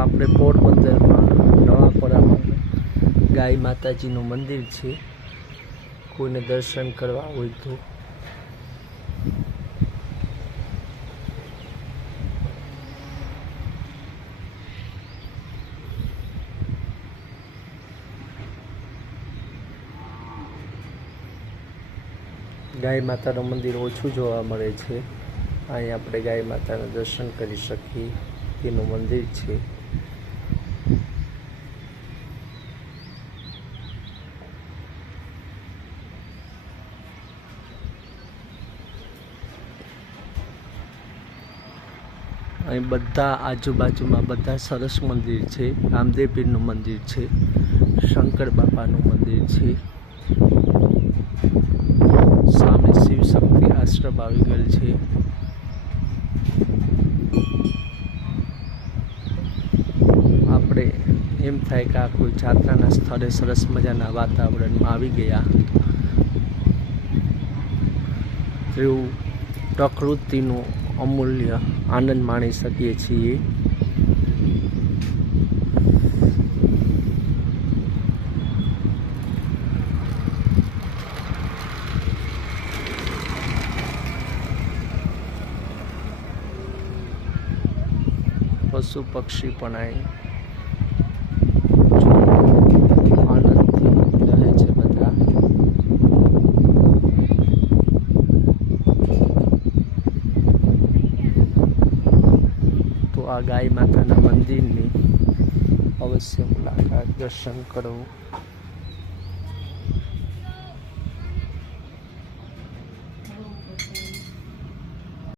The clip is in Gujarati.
આપણે પોરબંદરમાં નવાપરામાં ગાય માતાજીનું મંદિર છે। કોઈને દર્શન કરવા હોય તો ગાય માતાનું મંદિર ઓછું જોવા મળે છે। અહીં આપણે ગાય માતાના દર્શન કરી શકીએ તેનું મંદિર છે। અહીં બધા આજુબાજુમાં બધા સરસ મંદિર છે। રામદેવ પીરનું મંદિર છે, શંકર બાપાનું મંદિર છે, સામે શિવ શક્તિ આશ્રમ આવી ગયેલ છે। આપણે એમ થાય કે આ કોઈ જાત્રાના સ્થળે સરસ મજાના વાતાવરણમાં આવી ગયા તેવું પ્રકૃતિનું અમૂલ્ય આનંદ માણી શકીએ છીએ। પશુ પક્ષી પણ અહીં આનંદથી રહે છે બધા। તો આ ગાય માતાના મંદિરની અવશ્ય મુલાકાત દર્શન કરો।